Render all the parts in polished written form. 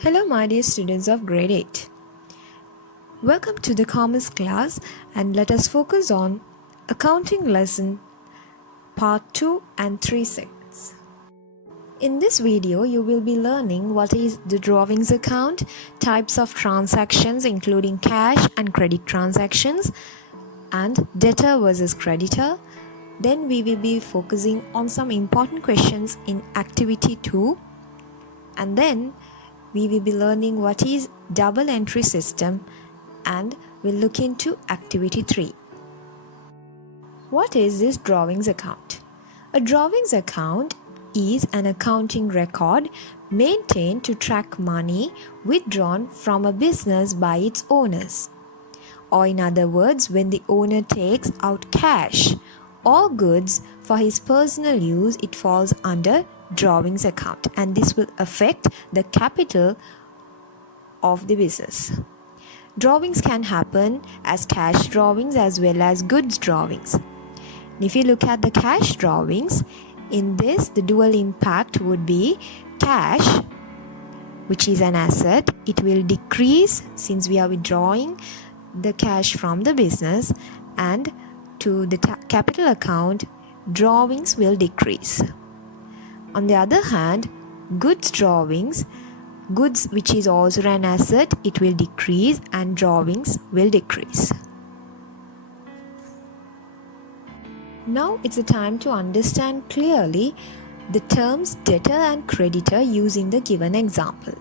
Hello my dear students of grade 8. Welcome to the commerce class and let us focus on accounting lesson part 2 and 3 segments. In this video you will be learning what is the drawings account, types of transactions including cash and credit transactions, and debtor versus creditor. Then we will be focusing on some important questions in activity 2, and then we will be learning what is double entry system and we'll look into activity 3. What is this drawings account? A drawings account is an accounting record maintained to track money withdrawn from a business by its owners. Or in other words, when the owner takes out cash or goods for his personal use, it falls under drawings account, and this will affect the capital of the business. Drawings can happen as cash drawings as well as goods drawings. And if you look at the cash drawings, in this the dual impact would be cash, which is an asset. It will decrease since we are withdrawing the cash from the business, and to the capital account, drawings will decrease. On the other hand, goods drawings, goods which is also an asset, it will decrease and drawings will decrease. Now it's the time to understand clearly the terms debtor and creditor using the given example.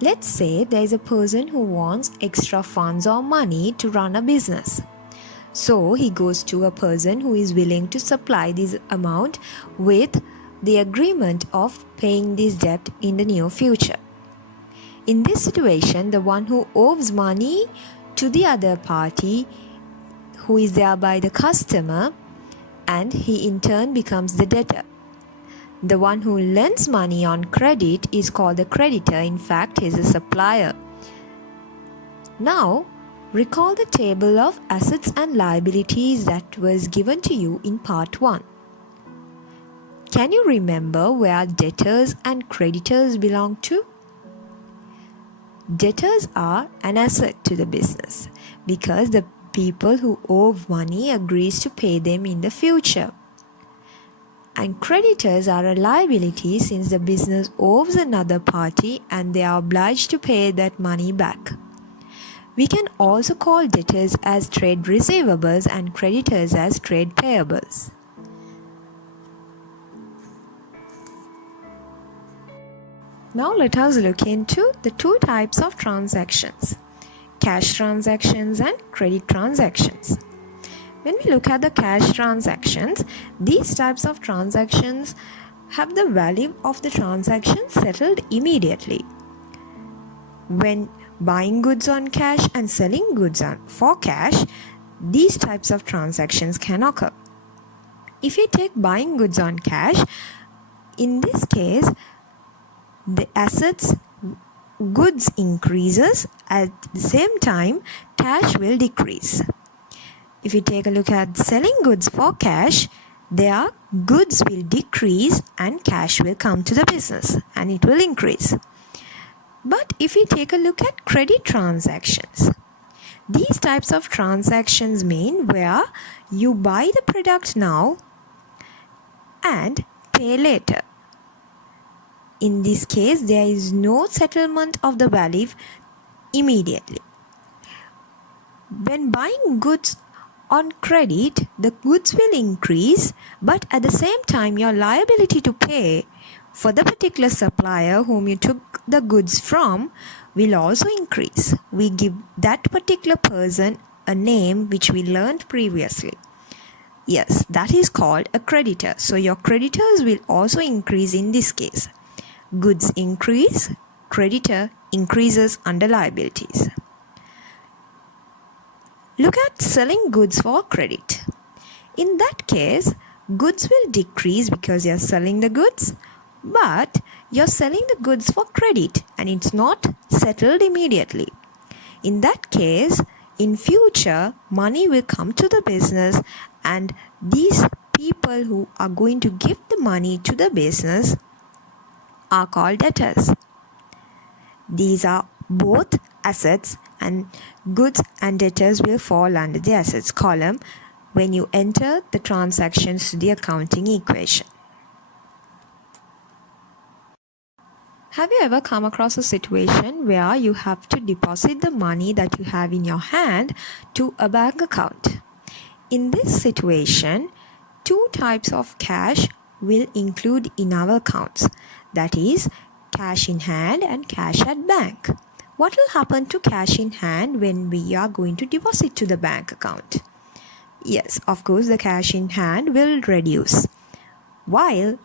Let's say there is a person who wants extra funds or money to run a business. So he goes to a person who is willing to supply this amount with the agreement of paying this debt in the near future. In this situation, the one who owes money to the other party, who is thereby the customer, and he in turn becomes the debtor. The one who lends money on credit is called the creditor. In fact, he is a supplier. Now, recall the table of assets and liabilities that was given to you in part 1. Can you remember where debtors and creditors belong to? Debtors are an asset to the business because the people who owe money agrees to pay them in the future. And creditors are a liability since the business owes another party and they are obliged to pay that money back. We can also call debtors as trade receivables and creditors as trade payables. Now let us look into the two types of transactions, cash transactions and credit transactions. When we look at the cash transactions, these types of transactions have the value of the transaction settled immediately. When buying goods on cash and selling goods for cash, these types of transactions can occur. If you take buying goods on cash, in this case, the assets goods increases, at the same time cash will decrease. If you take a look at selling goods for cash, their goods will decrease and cash will come to the business and it will increase. But if you take a look at credit transactions, these types of transactions mean where you buy the product now and pay later. In this case, there is no settlement of the value immediately. When buying goods on credit, the goods will increase, but at the same time, your liability to pay for the particular supplier whom you took the goods from will also increase. We give that particular person a name which we learned previously. Yes, that is called a creditor. So your creditors will also increase in this case. Goods increase, creditor increases under liabilities. Look at selling goods for credit. In that case, goods will decrease because you're selling the goods, but you're selling the goods for credit and it's not settled immediately. In that case, in future, money will come to the business and these people who are going to give the money to the business are called debtors. These are both assets, and goods and debtors will fall under the assets column when you enter the transactions to the accounting equation. Have you ever come across a situation where you have to deposit the money that you have in your hand to a bank account? In this situation, two types of cash will include in our accounts, that is, cash in hand and cash at bank. What will happen to cash in hand when we are going to deposit to the bank account? Yes, of course, the cash in hand will reduce, while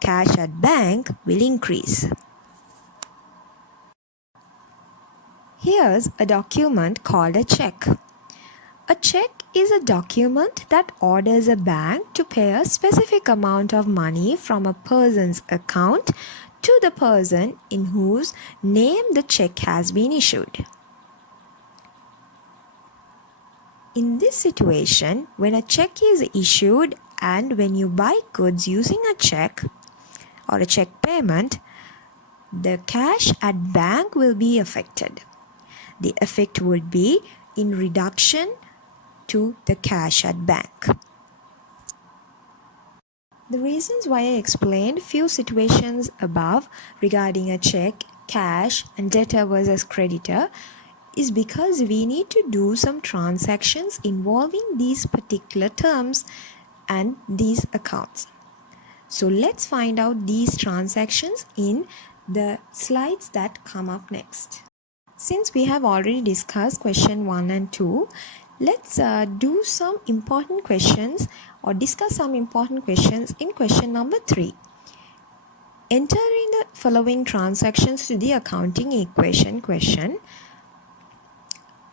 cash at bank will increase. Here's a document called a check. A check is a document that orders a bank to pay a specific amount of money from a person's account to the person in whose name the check has been issued. In this situation, when a check is issued and when you buy goods using a check or a check payment, the cash at bank will be affected. The effect would be in reduction to the cash at bank. The reasons why I explained few situations above regarding a check, cash and debtor versus creditor is because we need to do some transactions involving these particular terms and these accounts. So let's find out these transactions in the slides that come up next. Since we have already discussed question 1 and 2, let's do some important questions or discuss some important questions in question number 3. Entering the following transactions to the accounting equation question.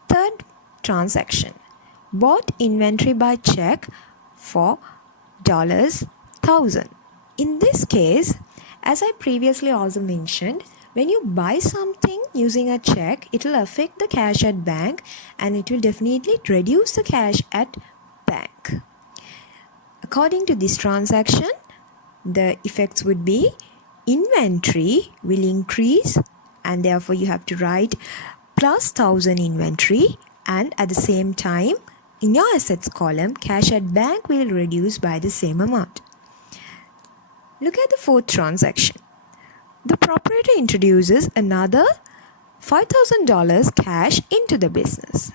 Third transaction. Bought inventory by check for $1,000. In this case, as I previously also mentioned, when you buy something using a check, it will affect the cash at bank and it will definitely reduce the cash at bank. According to this transaction, the effects would be inventory will increase and therefore you have to write plus 1,000 inventory, and at the same time in your assets column, cash at bank will reduce by the same amount. Look at the fourth transaction. The proprietor introduces another $5,000 cash into the business.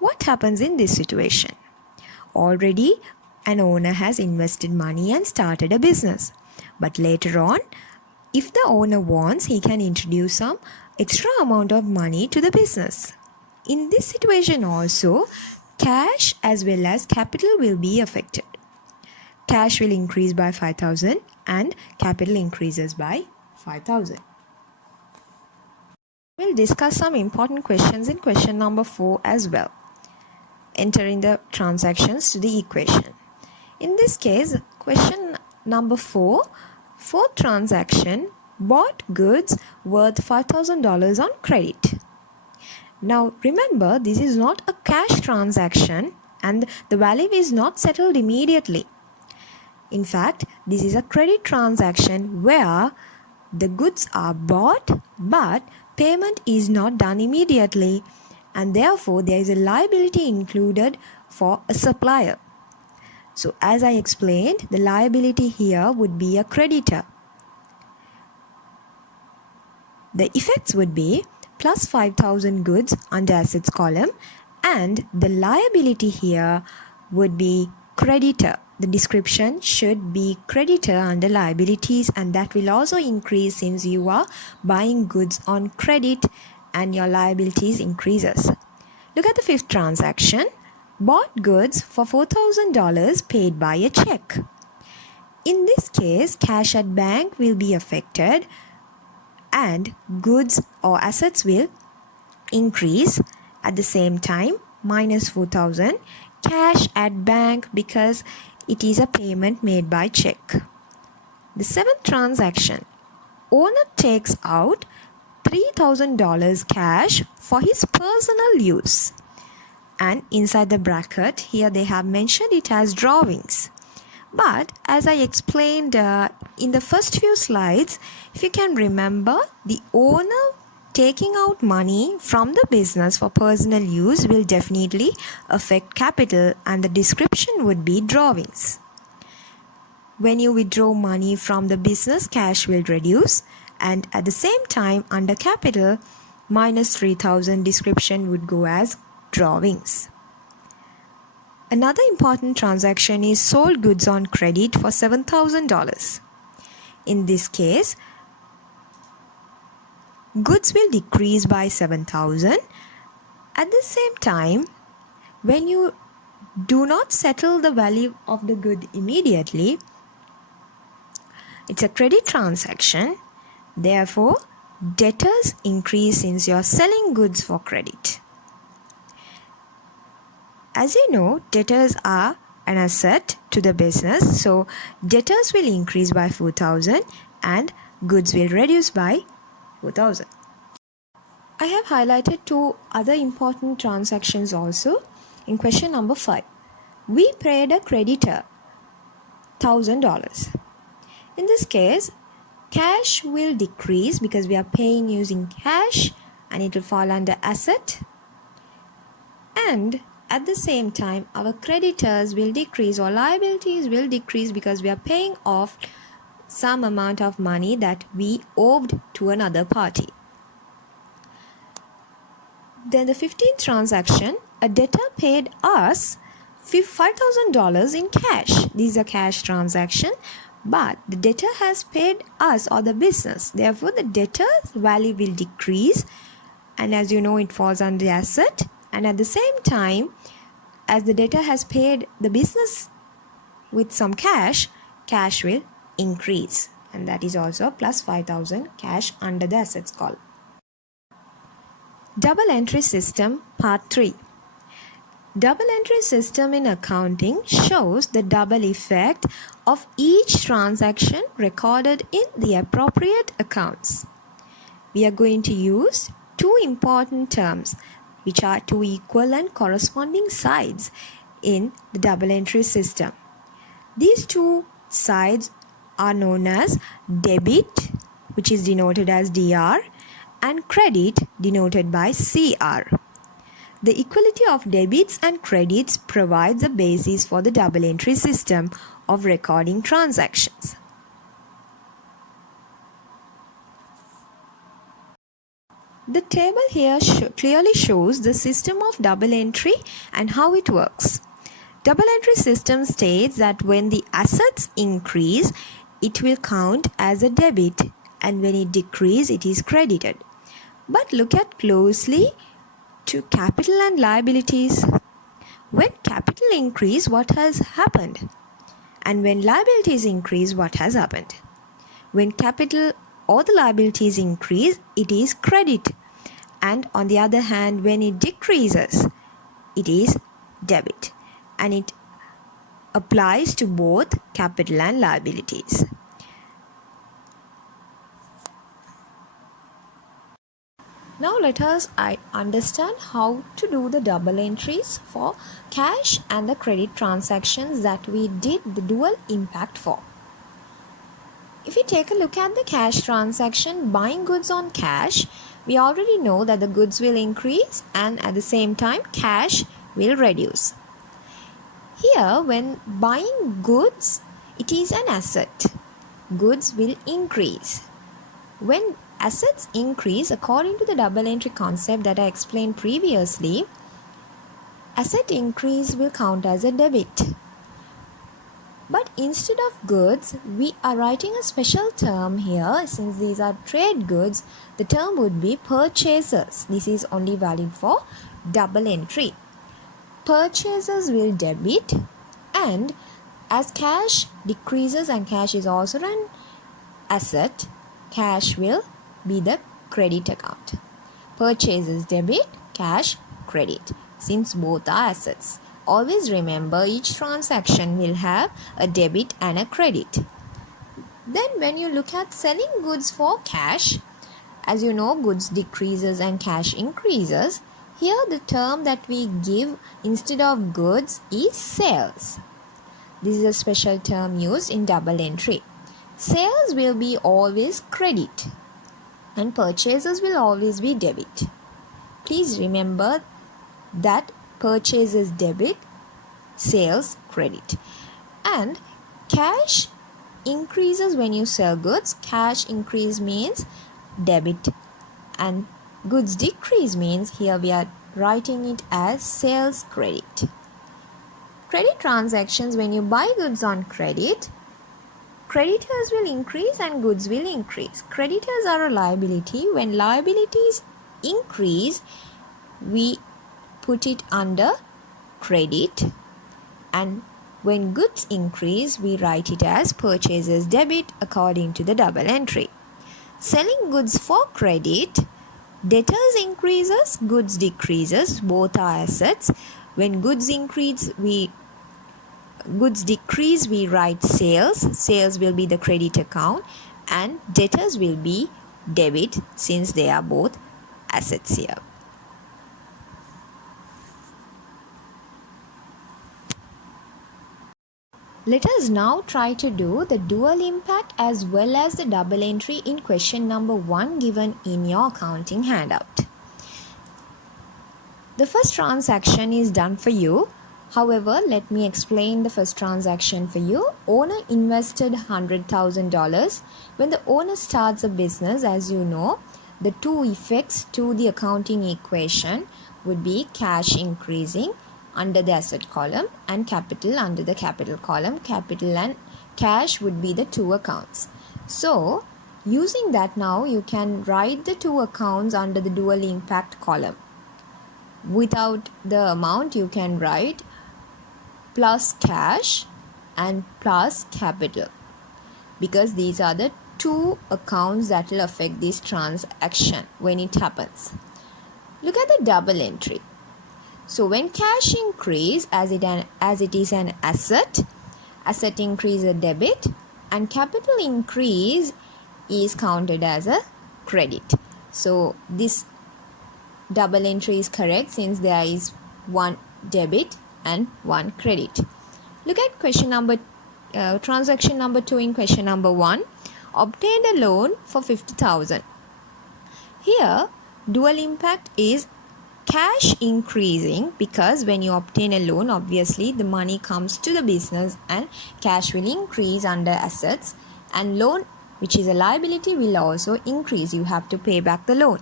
What happens in this situation? Already an owner has invested money and started a business. But later on, if the owner wants, he can introduce some extra amount of money to the business. In this situation also, cash as well as capital will be affected. Cash will increase by 5,000 and capital increases by 5,000. We'll discuss some important questions in question number 4 as well. Entering the transactions to the equation. In this case, question number 4, fourth transaction, bought goods worth $5,000 on credit. Now remember, this is not a cash transaction and the value is not settled immediately. In fact, this is a credit transaction where the goods are bought but payment is not done immediately and therefore there is a liability included for a supplier. So as I explained, the liability here would be a creditor. The effects would be plus 5,000 goods under assets column and the liability here would be creditor. The description should be creditor under liabilities and that will also increase since you are buying goods on credit and your liabilities increases. Look at the fifth transaction. Bought goods for $4,000 paid by a check. In this case, cash at bank will be affected and goods or assets will increase at the same time minus 4,000 cash at bank because it is a payment made by check. The seventh transaction. Owner takes out $3,000 cash for his personal use. And inside the bracket here they have mentioned it as drawings. But as I explained in the first few slides, if you can remember, the owner taking out money from the business for personal use will definitely affect capital, and the description would be drawings. When you withdraw money from the business, cash will reduce, and at the same time under capital, minus 3,000 description would go as drawings. Another important transaction is sold goods on credit for $7,000. In this case, goods will decrease by 7,000. At the same time, when you do not settle the value of the good immediately, it's a credit transaction. Therefore, debtors increase since you are selling goods for credit. As you know, debtors are an asset to the business, so debtors will increase by 4,000 and goods will reduce by 4,000. I have highlighted two other important transactions also in question number 5. We paid a creditor $1,000. In this case, cash will decrease because we are paying using cash and it will fall under asset. And at the same time, our creditors will decrease or liabilities will decrease because we are paying off some amount of money that we owed to another party. Then the 15th transaction, a debtor paid us $5,000 in cash. These are cash transaction, but the debtor has paid us or the business. Therefore, the debtor's value will decrease, and as you know, it falls under asset. And at the same time, as the debtor has paid the business with some cash, cash will increase, and that is also plus 5,000 cash under the assets column. Double entry system part 3. Double entry system in accounting shows the double effect of each transaction recorded in the appropriate accounts. We are going to use two important terms, which are two equal and corresponding sides in the double entry system. These two sides are known as debit, which is denoted as DR, and credit, denoted by CR. The equality of debits and credits provides a basis for the double entry system of recording transactions. The table here clearly shows the system of double entry and how it works. Double entry system states that when the assets increase, it will count as a debit, and when it decreases, it is credited. But look at closely to capital and liabilities. When capital increase, what has happened? And when liabilities increase, what has happened? When capital or the liabilities increase, it is credit. And on the other hand, when it decreases, it is debit. And it applies to both capital and liabilities. Now let us understand how to do the double entries for cash and the credit transactions that we did the dual impact for. If we take a look at the cash transaction, buying goods on cash, we already know that the goods will increase and at the same time cash will reduce. Here, when buying goods, it is an asset. Goods will increase. When assets increase, according to the double entry concept that I explained previously, asset increase will count as a debit. But instead of goods, we are writing a special term here. Since these are trade goods, the term would be purchases. This is only valid for double entry. Purchases will debit, and as cash decreases and cash is also an asset, cash will be the credit account. Purchases debit, cash credit, since both are assets. Always remember, each transaction will have a debit and a credit. Then when you look at selling goods for cash, as you know, goods decreases and cash increases. Here the term that we give instead of goods is sales. This is a special term used in double entry. Sales will be always credit. and purchases will always be debit. Please remember that purchase is debit, sales credit. And cash increases when you sell goods. Cash increase means debit, and goods decrease means here we are writing it as sales credit. Credit transactions, when you buy goods on credit, creditors will increase and goods will increase. Creditors are a liability. When liabilities increase, we put it under credit, and when goods increase, we write it as purchases debit according to the double entry. Selling goods for credit, debtors increases, goods decreases, both are assets. When goods decrease, we write sales. Sales will be the credit account, and debtors will be debit since they are both assets here. Let us now try to do the dual impact as well as the double entry in question number 1 given in your accounting handout. The first transaction is done for you. However, let me explain the first transaction for you. Owner invested $100,000. When the owner starts a business, as you know, the two effects to the accounting equation would be cash increasing under the asset column and capital under the capital column. Capital and cash would be the two accounts. So, using that now, you can write the two accounts under the dual impact column. Without the amount, you can write plus cash and plus capital, because these are the two accounts that will affect this transaction when it happens. Look at the double entry. So when cash increase, as it is an asset increase a debit, and capital increase is counted as a credit. So this double entry is correct since there is one debit and one credit. Look at transaction number 2 in question number 1. Obtained a loan for $50,000. Here dual impact is cash increasing, because when you obtain a loan, obviously the money comes to the business and cash will increase under assets, and loan, which is a liability, will also increase. You have to pay back the loan.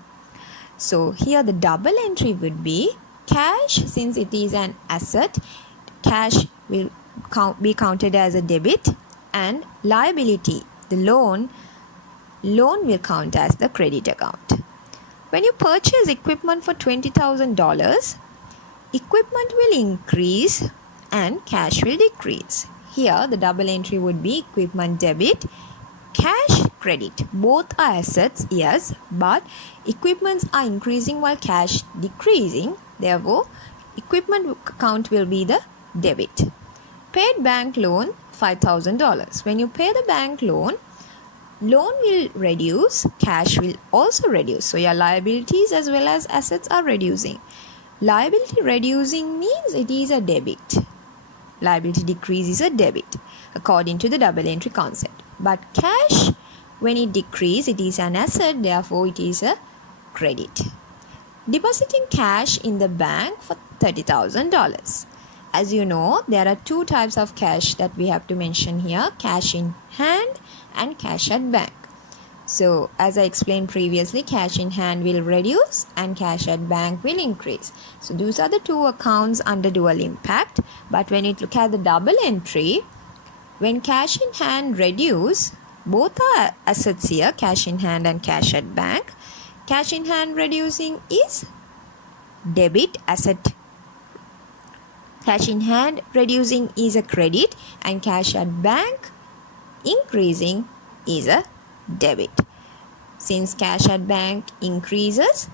So here the double entry would be cash, since it is an asset, cash will be counted as a debit, and liability, the loan will count as the credit account. When you purchase equipment for $20,000, equipment will increase and cash will decrease. Here the double entry would be equipment debit, cash credit. Both are assets, yes, but equipments are increasing while cash decreasing. Therefore, equipment account will be the debit. Paid bank loan $5,000. When you pay the bank loan will reduce, cash will also reduce. So your liabilities as well as assets are reducing. Liability reducing means it is a debit. Liability decrease is a debit according to the double entry concept. But cash, when it decreases, it is an asset, therefore it is a credit. Depositing cash in the bank for $30,000. As you know, there are two types of cash that we have to mention here: cash in hand and cash at bank. So as I explained previously, cash in hand will reduce and cash at bank will increase. So those are the two accounts under dual impact. But when you look at the double entry, when cash in hand reduce, both are assets here, cash in hand and cash at bank. Cash in hand reducing is debit, asset. Cash in hand reducing is a credit, and cash at bank increasing is a debit. Since cash at bank increases,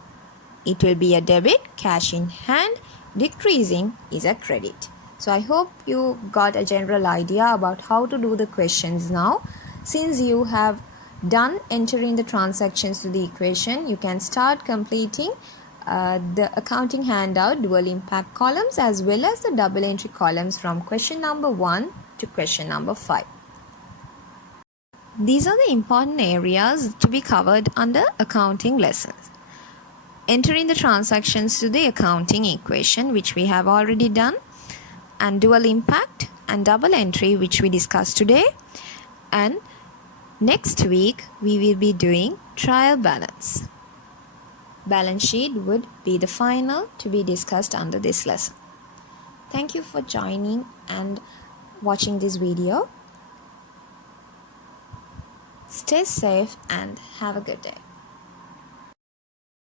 it will be a debit. Cash in hand decreasing is a credit. So I hope you got a general idea about how to do the questions now. Since you have done entering the transactions to the equation, you can start completing the accounting handout dual impact columns as well as the double entry columns from question number 1 to question number 5. These are the important areas to be covered under accounting lessons. Entering the transactions to the accounting equation, which we have already done, and dual impact and double entry, which we discussed today. And next week, we will be doing trial balance. Balance sheet would be the final to be discussed under this lesson. Thank you for joining and watching this video. Stay safe and have a good day.